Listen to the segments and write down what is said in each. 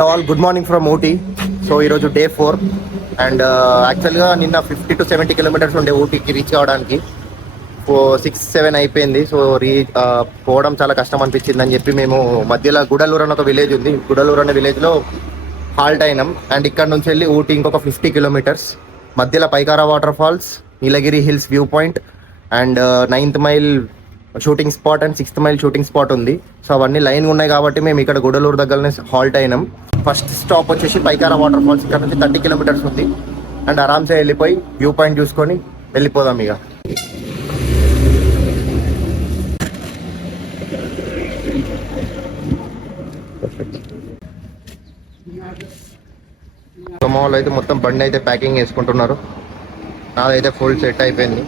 All good morning from Ooty. సో ఈరోజు డే 4 అండ్ యాక్చువల్గా నిన్న 50 to 70 కిలోమీటర్స్ ఉండే ఊటీకి రీచ్ అవ్వడానికి 6-7 అయిపోయింది. సో పోవడం చాలా కష్టం అనిపించింది అని చెప్పి మేము మధ్యలో గుడలూరు అని ఒక విలేజ్ ఉంది, గుడలూరు అనే విలేజ్లో హాల్ట్ అయినాం. అండ్ ఇక్కడ నుంచి వెళ్ళి ఊటీ ఇంకొక 50 కిలోమీటర్స్, మధ్యలో Pykara water falls, Nilgiri hills view point and 9th mile shooting spot and 6th mile shooting spot ఉంది. సో అవన్నీ లైన్ ఉన్నాయి కాబట్టి మేము ఇక్కడ గుడలూరు దగ్గరనే హాల్ట్ అయినాం. ఫస్ట్ స్టాప్ వచ్చేసి పైకారా వాటర్ ఫాల్స్, ఇక్కడ నుంచి 30 కిలోమీటర్స్ ఉంది. అండ్ ఆరామ్సే వెళ్ళిపోయి వ్యూ పాయింట్ చూసుకొని వెళ్ళిపోదాం ఇక. వాళ్ళు అయితే మొత్తం బండి అయితే ప్యాకింగ్ చేసుకుంటున్నారు, నాదైతే ఫుల్ సెట్ అయిపోయింది.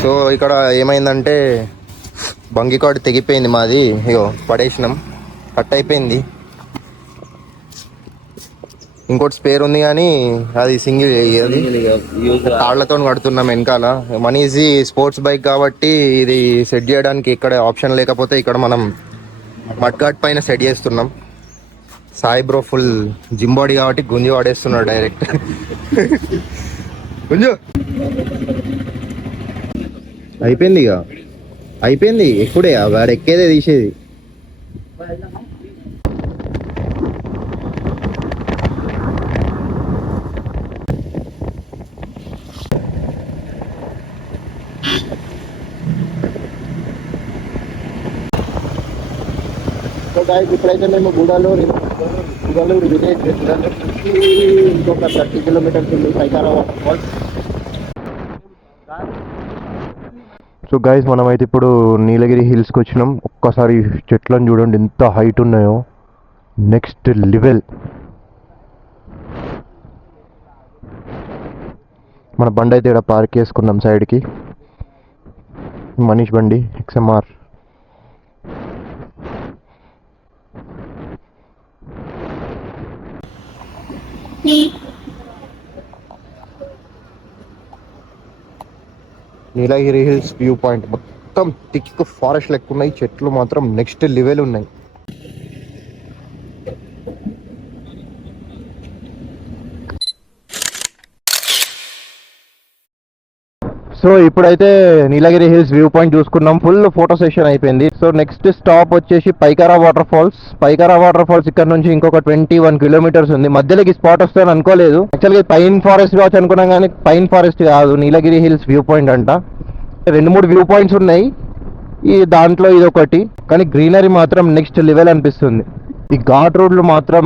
సో ఇక్కడ ఏమైందంటే బంగి కార్డు తెగిపోయింది మాది, ఇగో పడేసినాం, కట్ అయిపోయింది. ఇంకోటి స్పేర్ ఉంది కానీ అది సింగిల్, అది తాళ్లతో కడుతున్నాం వెనకాల. మనీజీ స్పోర్ట్స్ బైక్ కాబట్టి ఇది సెట్ చేయడానికి ఇక్కడ ఆప్షన్ లేకపోతే ఇక్కడ మనం మడ్గాడ్ పైన సెట్ చేస్తున్నాం. Sai bro full gym body కాబట్టి గుంజి వాడేస్తున్నాడు డైరెక్ట్. గుంజు అయిపోయింది, ఇక అయిపోయింది. ఎప్పుడే వాడు ఎక్కేదే తీసేది. ఇప్పుడైతే మేము గుడలూరు విలేజ్ ఇంకొక 30 కిలోమీటర్స్ ఉంది Pykara water falls. So guys మనమైతే ఇప్పుడు నీలగిరి హిల్స్కి వచ్చినాం. ఒక్కసారి చెట్లను చూడండి ఎంత హైట్ ఉన్నాయో, నెక్స్ట్ లెవెల్. మన బండి అయితే ఇక్కడ పార్క్ చేసుకున్నాం సైడ్కి, మనీష్ బండి XMR. Nilgiri hills view point మొత్తం థిక్ ఫారెస్ట్ లెక్క ఉన్నాయి, చెట్లు మాత్రం నెక్స్ట్ లెవెల్ ఉన్నాయి. సో ఇప్పుడైతే నీలగిరి హిల్స్ వ్యూ పాయింట్ చూసుకున్నాం, ఫుల్ ఫోటో సెషన్ అయిపోయింది. సో నెక్స్ట్ స్టాప్ వచ్చేసి Pykara water falls. Pykara water falls ఇక్కడ నుంచి ఇంకొక 21 కిలోమీటర్స్ ఉంది. మధ్యలోకి స్పాట్ వస్తుందని అనుకోలేదు, యాక్చువల్గా పైన్ ఫారెస్ట్ కావచ్చు అనుకున్నాం కానీ పైన్ ఫారెస్ట్ కాదు, నీలగిరి హిల్స్ వ్యూ పాయింట్ అంట. 2-3 వ్యూ పాయింట్స్ ఉన్నాయి, ఈ దాంట్లో ఇది ఒకటి. కానీ గ్రీనరీ మాత్రం నెక్స్ట్ లెవెల్ అనిపిస్తుంది. ఈ ఘాట్ రోడ్లు మాత్రం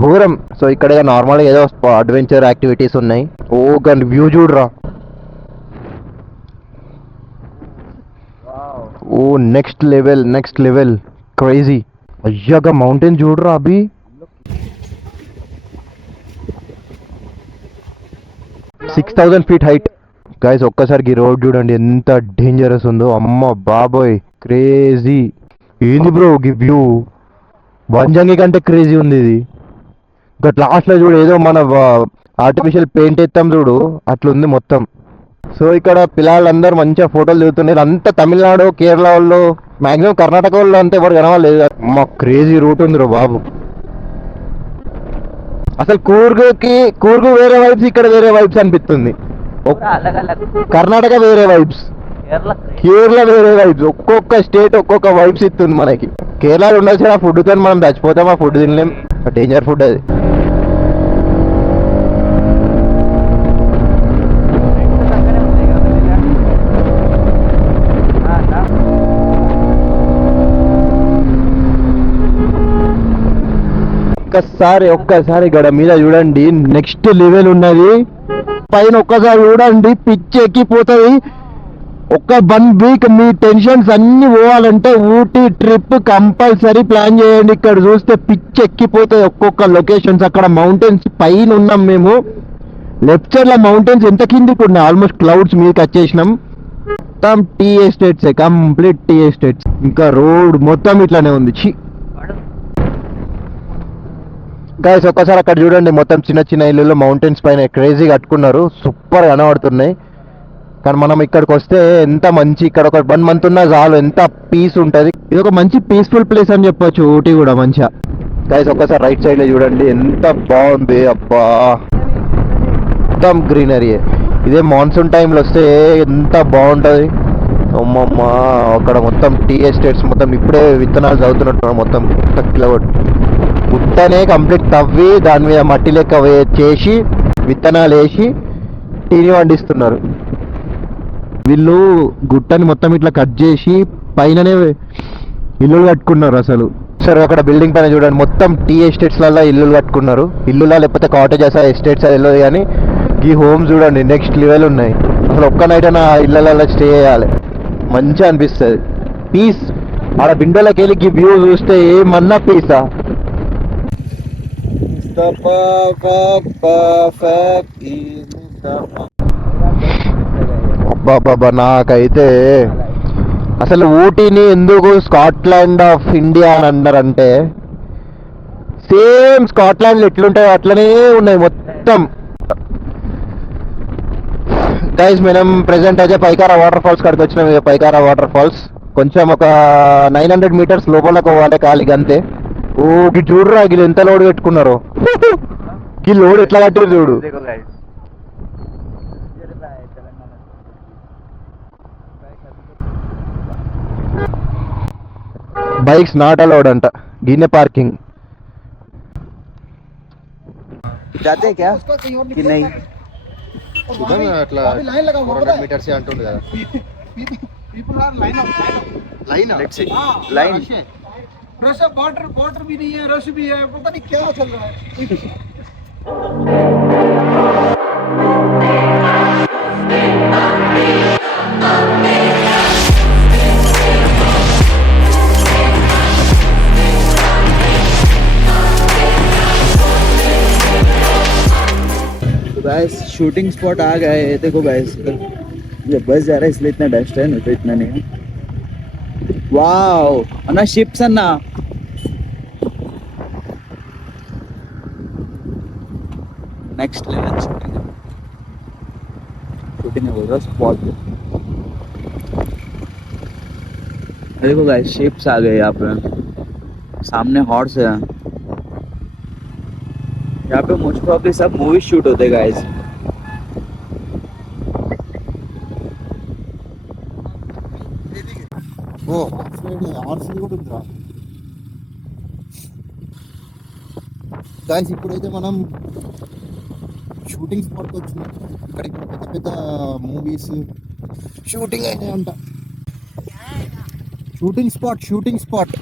ఘోరం. సో ఇక్కడ నార్మల్గా ఏదో అడ్వెంచర్ యాక్టివిటీస్ ఉన్నాయి. ఓ కానీ వ్యూ చూడరా, ఓ నెక్స్ట్ లెవెల్ క్రేజీ. అయ్యాగా మౌంటైన్ చూడరా అభి, 6000 ఫీట్ హైట్. గైస్ ఒక్కసారికి రోడ్ చూడండి ఎంత డేంజరస్ ఉందో, అమ్మ బాబోయ్ క్రేజీ. ఏంది బ్రో ఈ వ్యూ, వంజంగి కంటే క్రేజీ ఉంది ఇది. ఇంకా లాస్ట్లో చూడు ఏదో మన ఆర్టిఫిషియల్ పెయింట్ ఎత్తాం చూడు, అట్లుంది మొత్తం. సో ఇక్కడ పిల్లలందరూ మంచిగా ఫోటోలు దిగుతున్నారు. అంతా తమిళనాడు, కేరళ వాళ్ళు, మాక్సిమం కర్ణాటక వాళ్ళు అంతా ఎవరు కనవాలేదు. మా క్రేజీ రూట్ ఉంది రో బాబు. అసలు కూర్గు వేరే వైబ్స్, ఇక్కడ వేరే వైబ్స్ అనిపిస్తుంది. కర్ణాటక వేరే వైబ్స్, కేరళ వేరే వైబ్స్. ఒక్కొక్క స్టేట్ ఒక్కొక్క వైబ్స్ ఇస్తుంది మనకి. కేరళలో ఉండాల్సిన ఫుడ్ తో మనం చచ్చిపోతాం, ఆ ఫుడ్ తినలేం, డేంజర్ ఫుడ్ అది. ఒక్కసారి గడ మీద చూడండి నెక్స్ట్ లెవెల్ ఉన్నది. పైన ఒక్కసారి చూడండి పిచ్చి ఎక్కిపోతుంది. ఒక 1 వీక్ మీ టెన్షన్స్ అన్ని పోవాలంటే ఊటీ ట్రిప్ కంపల్సరీ ప్లాన్ చేయండి. ఇక్కడ చూస్తే పిచ్చి ఎక్కిపోతాయి ఒక్కొక్క లొకేషన్స్. అక్కడ మౌంటైన్స్ పైన ఉన్నాం మేము, లెఫ్ట్ సైడ్ లో మౌంటైన్స్ ఎంత కిందికి ఉన్నాయి, ఆల్మోస్ట్ క్లౌడ్స్ మీదకి వచ్చేసినాం. మొత్తం tea estates, complete tea estates. ఇంకా రోడ్ మొత్తం ఇట్లానే ఉంది. గైస్ ఒక్కసారి అక్కడ చూడండి మొత్తం చిన్న చిన్న ఇల్లు మౌంటైన్స్ పైన క్రేజీ కట్టుకున్నారు, సూపర్ కనబడుతున్నాయి. కానీ మనం ఇక్కడికి వస్తే ఎంత మంచి, ఇక్కడ ఒక 1 month ఉన్నా చాలు, ఎంత పీస్ ఉంటుంది. ఇది ఒక మంచి పీస్ఫుల్ ప్లేస్ అని చెప్పొచ్చు ఊటీ కూడా మంచిగా. గైస్ ఒక్కసారి రైట్ సైడ్ లో చూడండి ఎంత బాగుంది, అబ్బా మొత్తం గ్రీనరీ. ఇదే మాన్సూన్ టైంలో వస్తే ఎంత బాగుంటుంది అమ్మమ్మ. అక్కడ మొత్తం టీ ఎస్టేట్స్, మొత్తం ఇప్పుడే విత్తనాలు చదువుతున్నట్టున్నారు. మొత్తం గుట్టనే కంప్లీట్ తవ్వి దాని మీద మట్టి లెక్క చేసి విత్తనాలు వేసి టీని పండిస్తున్నారు. వీళ్ళు గుట్టని మొత్తం ఇట్లా కట్ చేసి పైననే ఇల్లులు కట్టుకున్నారు. అసలు సరే అక్కడ బిల్డింగ్ పైన చూడండి, మొత్తం టీ ఎస్టేట్స్ లలో ఇల్లులు కట్టుకున్నారు. ఇల్లులా లేకపోతే కాటేజెస్ ఎస్టేట్స్ వెళ్ళదు, కానీ ఈ హోమ్ చూడండి నెక్స్ట్ లెవెల్ ఉన్నాయి. అసలు ఒక్క నైట్ అయినా ఇళ్ళల్లో స్టే చేయాలి, మంచిగా అనిపిస్తుంది. పీస్ ఆడ విండోలోకి వెళ్ళి వ్యూ చూస్తే ఏమన్నా పీసా. అబ్బాబ్బా నాకైతే అసలు ఊటీని ఎందుకు స్కాట్లాండ్ ఆఫ్ ఇండియా అని అన్నారంటే, సేమ్ స్కాట్లాండ్ ఎట్లుంటాయో అట్లనే ఉన్నాయి మొత్తం. గైస్ మనం ప్రెసెంట్ అయితే పైకారా వాటర్ ఫాల్స్ కాడికి వచ్చినాం. పైకారా వాటర్ ఫాల్స్ కొంచెం ఒక 900 meters లోపలకు పోవాలి కాలికి అంతే. ఓకి చూడురా గిల్ ఎంత లోడ్ పెట్టుకున్నారు, ఈ లోడ్ ఎట్లా కట్టారు చూడు. బైక్స్ నాట్ అలౌడ్ అంట, గిన్నె పార్కింగ్. जाते क्या कि नहीं? అట్లా 400 meters అంటుంది కదా. People are line up. Line Let's see. Line. Rush water भी नहीं है, रश भी है, पता नहीं क्या चल रहा है. गाइस शूटिंग स्पॉट आ गए. देखो गाइस ये बस जा रहा है इसलिए इतना डस्ट है, नहीं तो इतना नहीं है. वाओ अन्ना शिप्स अन्ना. नेक्स्ट लेवल शूटिंग है बोल रहा स्पॉट. देखो गाइस शिप्स आ गए यहाँ पे, सामने हॉर्स है. यहाँ पे मोस्ट प्रॉब्ली सब मूवी शूट होते गाइस. ఓ ఆర్సీ కూడా ఉందిరా. గాయ్స్ ఇప్పుడైతే మనం షూటింగ్ స్పాట్కి వచ్చినాం. ఇక్కడ పెద్ద పెద్ద మూవీస్ షూటింగ్ అయితే అంట. Shooting spot.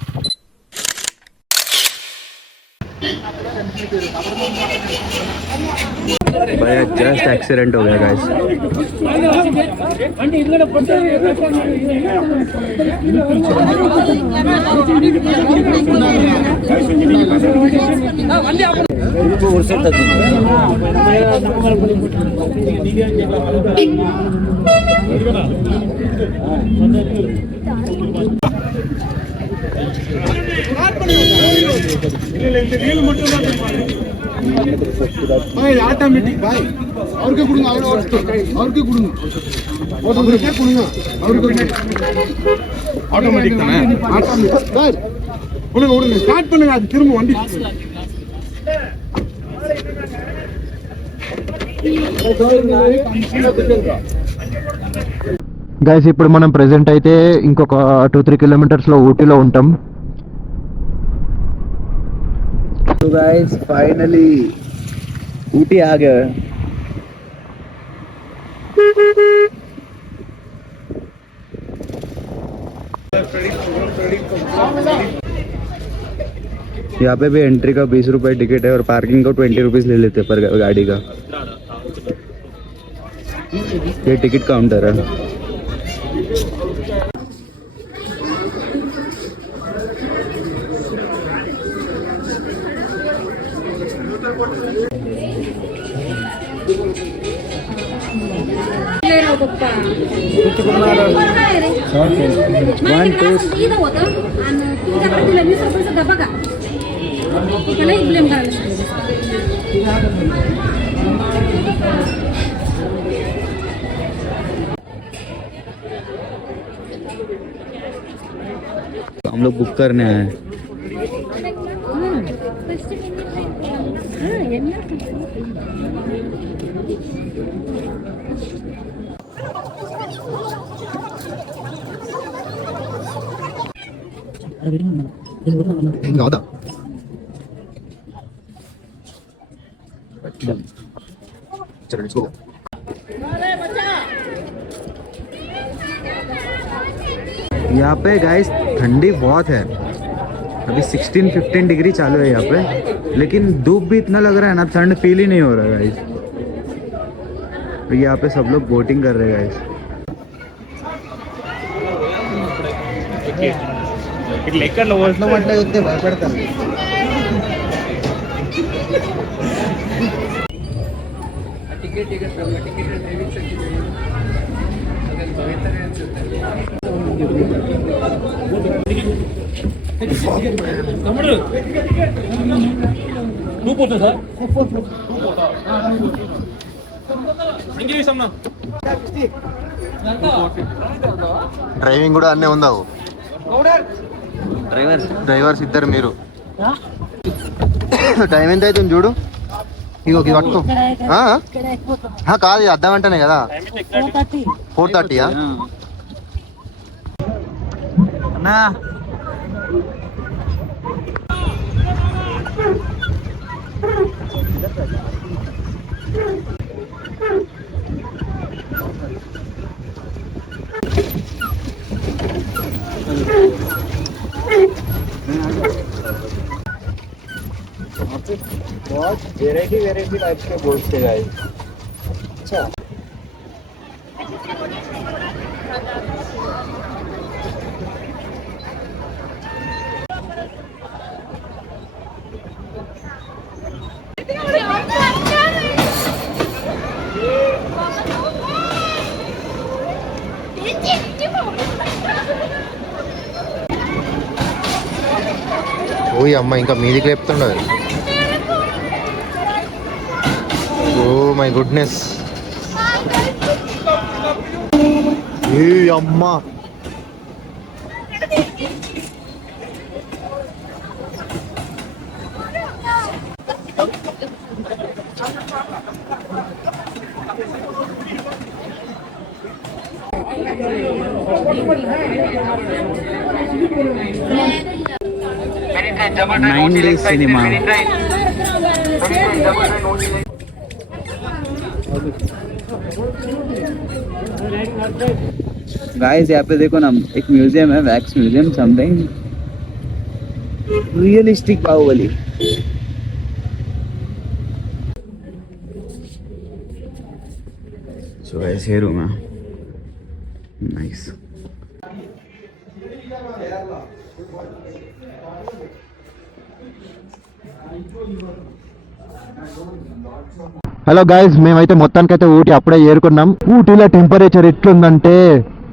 भैया जस्ट एक्सीडेंट हो गया गाइस. ऑटोमेटिक भाई और क्या करूंगा और क्या करूंगा ऑटोमेटिक தானே ஆட்டோமேட்டிக் भाई விடுங்க ஸ்டார்ட் பண்ணுங்க அது திரும்ப வண்டி గైస్ ఇప్పుడు మనం ప్రెసెంట్ అయితే ఇంకొక 2-3 kilometers లో ఊటీలో ఉంటాం. तो गाइस फाइनली ऊटी आ गए. यहाँ पे भी एंट्री का 20 रुपए टिकट है और पार्किंग का 20 रुपीज ले लेते हैं पर गाड़ी का. ये टिकट काउंटर है. One, two. हम लोग बुक करने आए हैं। కాదా यहाँ पे गाइस ठंडी बहुत है, अभी 16-15 डिग्री चालू है यहाँ पे, लेकिन धूप भी इतना लग रहा है ना, ठंड फील ही नहीं हो रहा गाइस। यहाँ पे सब लोग बोटिंग कर रहे हैं गाइस। డ్రైవింగ్ కూడా అన్నీ ఉందావు డ్రైవర్స్ ఇద్దరు మీరు టైం ఎంత అవుతుంది చూడు ఇగో ఇది పట్టుకో కాదు ఇది అర్ధ గంటనే కదా 4:30 అన్నా बहुत वेराइटी टाइप के बोट थे गाइस। अच्छा ఓయ్ అమ్మ ఇంకా మీదికి లేపుతుండదు ఓ మై గుడ్నెస్ ఏ అమ్మా नाइन डेज सिनेमा। गाइस यहाँ पे देखो ना, एक म्यूजियम है, wax museum something, realistic Baahubali. So guys ये रूम है, नाइस। హలో గైస్, మేమైతే మొత్తానికైతే ఊటీ అప్పుడే ఏరుకున్నాం. ఊటీలో టెంపరేచర్ ఎట్లుందంటే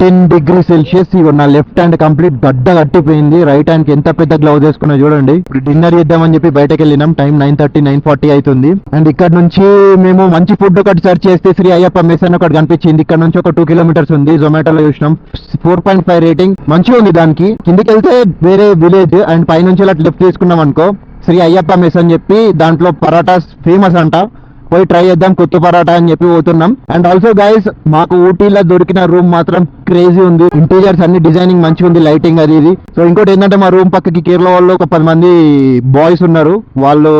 10 డిగ్రీ సెల్సియస్. ఇగో నా లెఫ్ట్ హ్యాండ్ కంప్లీట్ గడ్డ కట్టిపోయింది, రైట్ హ్యాండ్ కి ఎంత పెద్ద గ్లౌజ్ వేసుకున్నా చూడండి. ఇప్పుడు డిన్నర్ చేద్దామని చెప్పి బయటకు వెళ్ళినాం. టైం 9:40 అవుతుంది. అండ్ ఇక్కడ నుంచి మేము మంచి ఫుడ్ ఒకటి సర్చ్ చేస్తే శ్రీ అయ్యప్ప మెస్ అని ఒకటి కనిపించింది. ఇక్కడ నుంచి ఒక 2 కిలోమీటర్స్ ఉంది. జొమాటోలో చూసినాం, 4.5 రేటింగ్, మంచిగా ఉంది. దానికి కిందికి వెళ్తే వేరే విలేజ్, అండ్ పైనుంచి అలా లెఫ్ట్ తీసుకున్నాం అనుకో శ్రీ అయ్యప్ప మెస్ అని చెప్పి, దాంట్లో పరాటాస్ ఫేమస్ అంట, పోయి ట్రై చేద్దాం కొత్త పరాటా అని చెప్పి పోతున్నాం. అండ్ ఆల్సో గైస్, మాకు ఊటీలో దొరికిన రూమ్ మాత్రం క్రేజీ ఉంది. ఇంటీరియర్స్ అన్ని డిజైనింగ్ మంచిగా ఉంది, లైటింగ్ అది ఇది. సో ఇంకోటి ఏంటంటే, మా రూమ్ పక్కకి కేరళ వాళ్ళు ఒక 10 మంది బాయ్స్ ఉన్నారు. వాళ్ళు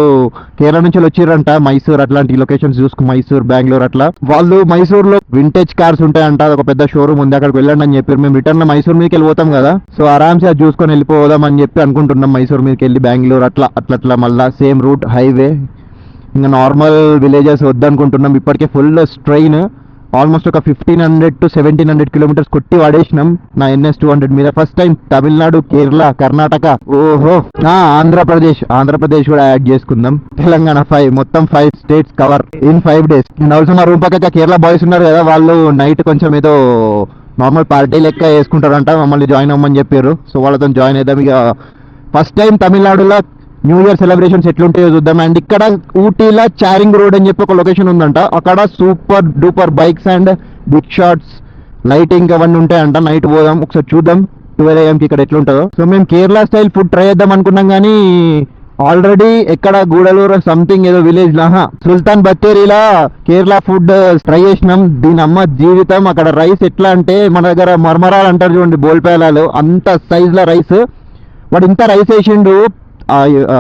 కేరళ నుంచి వచ్చిరంట, మైసూర్ అట్లాంటి లొకేషన్స్ చూసుకు, మైసూర్, బెంగళూరు అట్లా. వాళ్ళు మైసూర్ లో వింటేజ్ కార్స్ ఉంటాయంట, ఒక పెద్ద షోరూమ్ ఉంది, అక్కడికి వెళ్ళండి అని చెప్పారు. మేము రిటర్న్ లో మైసూర్ మీదకి వెళ్ళిపోతాం కదా, సో ఆరామ్సే అది చూసుకొని వెళ్ళిపోదాం అని చెప్పి అనుకుంటున్నాం. మైసూర్ మీదకి వెళ్ళి బెంగళూరు అట్లా మళ్ళా సేమ్ రూట్, హైవే. ఇంకా నార్మల్ విలేజెస్ వద్దనుకుంటున్నాం. ఇప్పటికే ఫుల్ స్ట్రెయిన్, ఆల్మోస్ట్ ఒక 1500 to 1700 కిలోమీటర్స్ కొట్టి వాడేసినాం నా NS 200 మీద. ఫస్ట్ టైం తమిళనాడు, కేరళ, కర్ణాటక, ఓహో ఆంధ్రప్రదేశ్ కూడా యాడ్ చేసుకుందాం. తెలంగాణ 5, మొత్తం 5 states cover in 5 days. And also మా రూమ్ పక్కన కేరళ బాయ్స్ ఉన్నారు కదా, వాళ్ళు నైట్ కొంచెం ఏదో నార్మల్ పార్టీ లెక్క వేసుకుంటారంట, మమ్మల్ని జాయిన్ అవ్వమని చెప్పారు. సో వాళ్ళతో జాయిన్ అవుదాం. ఇక ఫస్ట్ టైం తమిళనాడులో న్యూ ఇయర్ సెలబ్రేషన్స్ ఎట్లుంటాయో చూద్దాం. అండ్ ఇక్కడ ఊటీలో చారింగ్ రోడ్ అని చెప్పి ఒక లొకేషన్ ఉందంట, అక్కడ super duper bikes and big shots, lighting అవన్నీ ఉంటాయంట. నైట్ పోదాం, ఒకసారి చూద్దాం 12 AM కి ఇక్కడ ఎట్లుంటుందో. సో మేము కేరళ స్టైల్ ఫుడ్ ట్రై చేద్దాం అనుకున్నాం కానీ ఆల్రెడీ ఎక్కడ గూడలూరు సంథింగ్ ఏదో విలేజ్ లాహా సుల్తాన్ బത്തേరిలా కేరళ ఫుడ్ ట్రై చేసినాం. దీని అమ్మ జీవితం. అక్కడ రైస్ ఎట్లా అంటే మన దగ్గర మర్మరాలు అంటారు చూడండి, బోల్పేలాలు అంత సైజ్ ల రైస్. వాడు ఇంత రైస్ వేసిండు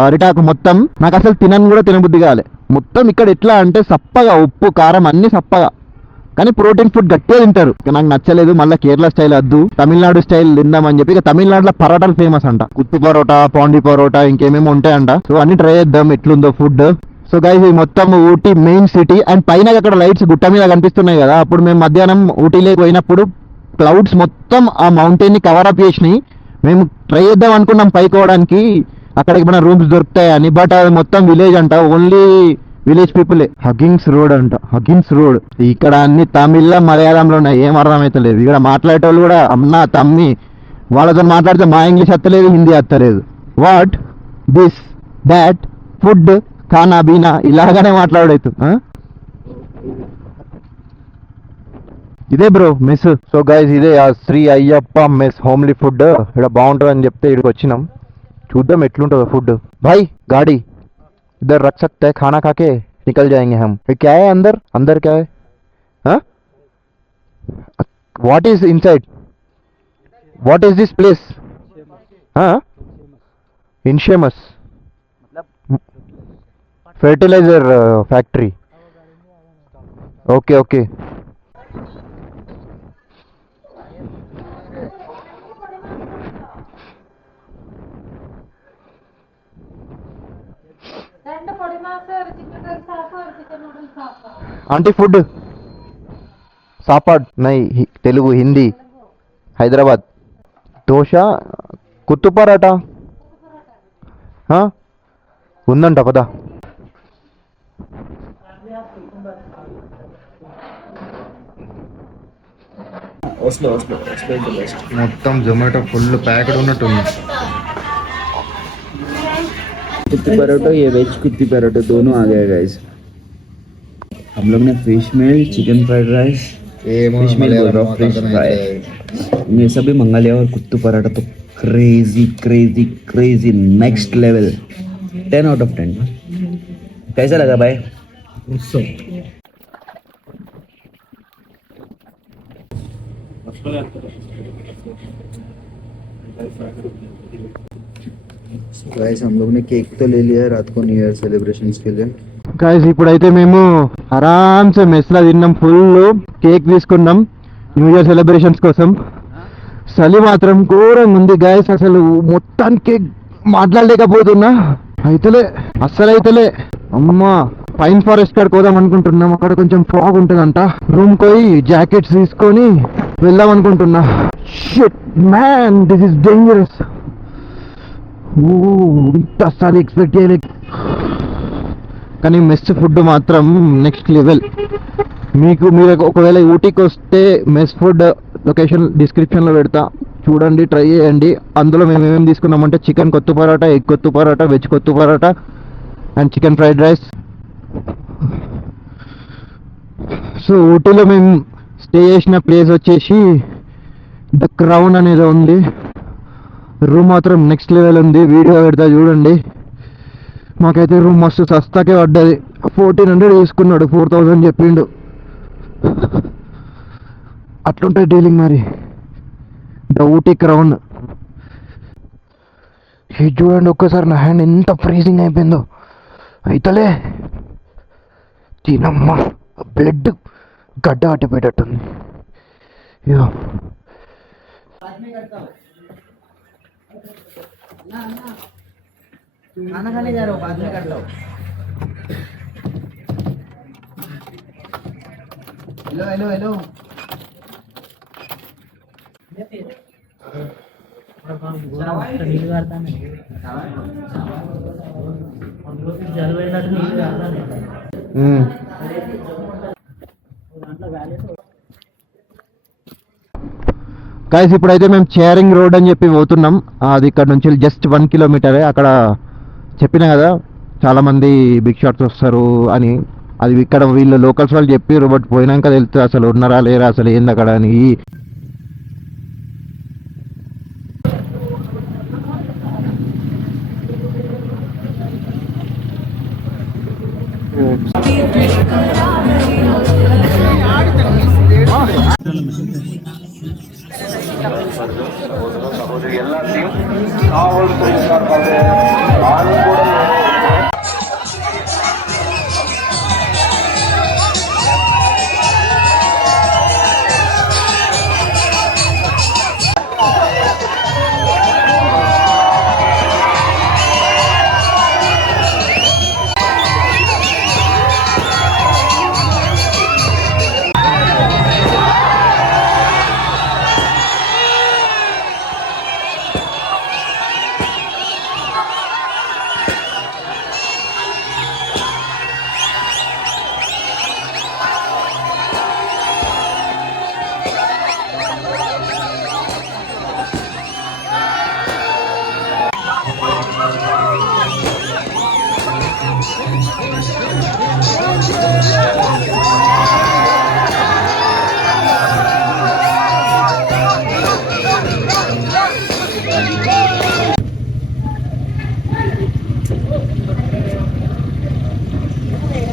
అరిటాకు మొత్తం. నాకు అసలు తినను కూడా తినబుద్ధి కాలే. మొత్తం ఇక్కడ ఎట్లా అంటే సప్పగా, ఉప్పు కారం అన్ని సప్పగా, కానీ ప్రోటీన్ ఫుడ్ గట్టిగా తింటారు. నాకు నచ్చలేదు. మళ్ళీ కేరళ స్టైల్ వద్దు, తమిళనాడు స్టైల్ తిందామని చెప్పి ఇక తమిళనాడులో పరోటాలు ఫేమస్ అంట. కుత్తు పరోటా, పాండి పరోటా, ఇంకేమేమో ఉంటాయంట. సో అన్ని ట్రై చేద్దాం ఎట్లుందో ఫుడ్. సో గైస్ ఇది మొత్తం ఊటీ మెయిన్ సిటీ. అండ్ పైన అక్కడ లైట్స్ గుట్ట మీద కనిపిస్తున్నాయి కదా, అప్పుడు మేము మధ్యాహ్నం ఊటీలోకి పోయినప్పుడు క్లౌడ్స్ మొత్తం ఆ మౌంటైన్ ని కవర్ అప్ చేసినాయి. మేము ట్రై చేద్దాం అనుకున్నాం పైకోవడానికి, అక్కడికి మన రూమ్స్ దొరుకుతాయని. బట్ అది మొత్తం విలేజ్ అంట, ఓన్లీ విలేజ్ పీపులే. హగ్గింగ్స్ రోడ్ అంట, హగ్గింగ్స్ రోడ్. ఇక్కడ అన్ని తమిళ మలయాళంలో ఉన్నాయి, ఏం అర్థమైతలేదు. ఇక్కడ మాట్లాడేటోళ్ళు కూడా అమ్మ తమ్మి, వాళ్ళతో మాట్లాడితే మా ఇంగ్లీష్ అత్తలేదు, హిందీ అత్తలేదు. వాట్ దిస్ దాట్ ఫుడ్ ఖానా బీనా ఇలాగానే మాట్లాడేది. ఇదే బ్రో మెస్. సో గైస్ ఇదే ఆ Shri Ayyappa mess homely food. ఇక్కడ బాగుంటుంది అని చెప్తే ఇక్కడికి వచ్చినాం, చూద్దాం ఎట్లుంటుందో ఫుడ్. భాయ్ గాड़ी इधर रख सकते हैं, खाना खा के निकल जाएंगे हम. ये क्या है अंदर? अंदर क्या है? हाँ, what is inside? What is this place? हाँ, इनशेमस fertilizer factory. Okay okay. Aunty food सापाड नहीं, तेलुगु हिंदी हैदराबाद. దోశ, కుత్తు పరాటా ఉందంట పదా. మొత్తం జొమాటో ఫుల్ ప్యాకెడ్ ఉన్నట్టుంది. कुत्ती परोठा, ये वेज कुत्ती परोठा दोनों आ गए गाइस. हम लोग ने फिश मिल, चिकन फ्राइड राइस, फिश मिल बोल रहा हूँ, फिश फ्राई, ये सब भी मंगा लिया. और कुत्तू पराठा तो crazy crazy crazy next level. 10 out of 10. कैसा लगा भाई? गाइस हम लोग ने केक तो ले लिया है रात को न्यू ईयर सेलिब्रेशंस के लिए. గాయస్ ఇప్పుడైతే మేము ఆరామ్సే మెస్లో తిన్నాం, ఫుల్ కేక్ తీసుకున్నాం న్యూ ఇయర్ సెలబ్రేషన్స్ కోసం. చలి మాత్రం ఘోరంగా ఉంది గాయస్, అసలు మొత్తానికి మాట్లాడలేకపోతున్నా. అయితేలే అస్సలు అయితేలే. అమ్మా పైన్ ఫారెస్ట్ కాడికి పోదాం అనుకుంటున్నాం, అక్కడ కొంచెం ఫాగ్ ఉంటుందంట. రూమ్ పోయి జాకెట్స్ తీసుకొని వెళ్దాం అనుకుంటున్నా. Shit man, this is dangerous. ఇంత అస్సలు ఎక్స్పెక్ట్ చేయలేదు. కానీ మెస్ ఫుడ్ మాత్రం నెక్స్ట్ లెవెల్. మీరు ఒకవేళ ఊటీకి వస్తే మెస్ ఫుడ్ లొకేషన్ డిస్క్రిప్షన్లో పెడతా, చూడండి, ట్రై చేయండి. అందులో మేము ఏమేమి తీసుకున్నామంటే chicken kothu parotta, egg kothu parotta, veg kothu parotta and chicken fried rice. So ఊటీలో మేము స్టే చేసిన ప్లేస్ వచ్చేసి ద క్రౌన్ అనేది ఉంది. రూమ్ మాత్రం నెక్స్ట్ లెవెల్ ఉంది, వీడియో పెడతా చూడండి. మాకైతే రూమ్ మస్తు సస్తాకే పడ్డది. 1400 తీసుకున్నాడు, 4000 చెప్పిండు. అట్లుంటుంది డీలింగ్ మరి. ద ఊటీ క్రౌన్. ఇది చూడండి ఒక్కసారి, నా హ్యాండ్ ఎంత ఫ్రీజింగ్ అయిపోయిందో. అయితలే తినమ్మా, బ్లడ్ గడ్డ అట్టిపోయేటట్టుంది. ఇదో खाना खाने जा रहा हूँ, बाद में करता हूँ. Hello hello hello. గైస్ ఇప్పుడైతే మేము చేరింగ్ రోడ్ అని చెప్పి పోతున్నాం. అది ఇక్కడ నుంచి జస్ట్ 1 కిలోమీటరే. అక్కడ చెప్పినా కదా చాలా మంది బిగ్ షాట్స్ వస్తారు అని, అది ఇక్కడ వీళ్ళు లోకల్స్ వాళ్ళు చెప్పారు. బట్ పోయినాక తెలుస్తుంది అసలు ఉన్నారా లేరా, అసలు ఏంది అక్కడ అని. சகோதரர்கள் சகோதரி எல்லாத்தையும் காவல்துறை சார்பாக ஆளுங்களுடன்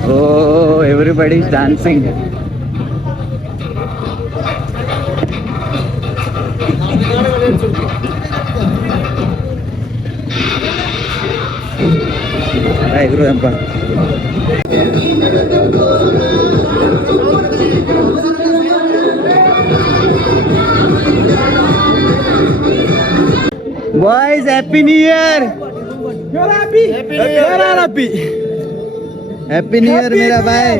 Oh, everybody's dancing. Hai, guru apa? Boys, Happy New Year! You're happy? You're happy. Happy New Year, मेरा भाई.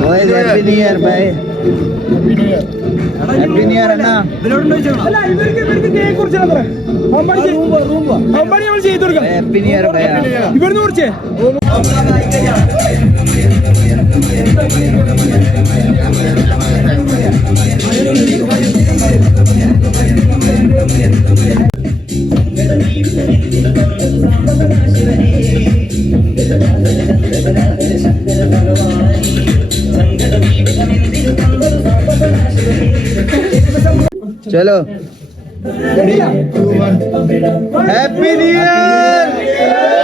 Boys, Happy New Year, भाई. Happy New Year, अन्ना. അല്ല ഇവർക്ക് കേക്ക് കുറിച്ചാണ് അമ്പടി നമ്മൾ ചെയ്തു കൊടുക്കാം. Happy New Year, भैया. ഇവിടുന്ന് കുറിച്ചേ चलो. Happy New Year!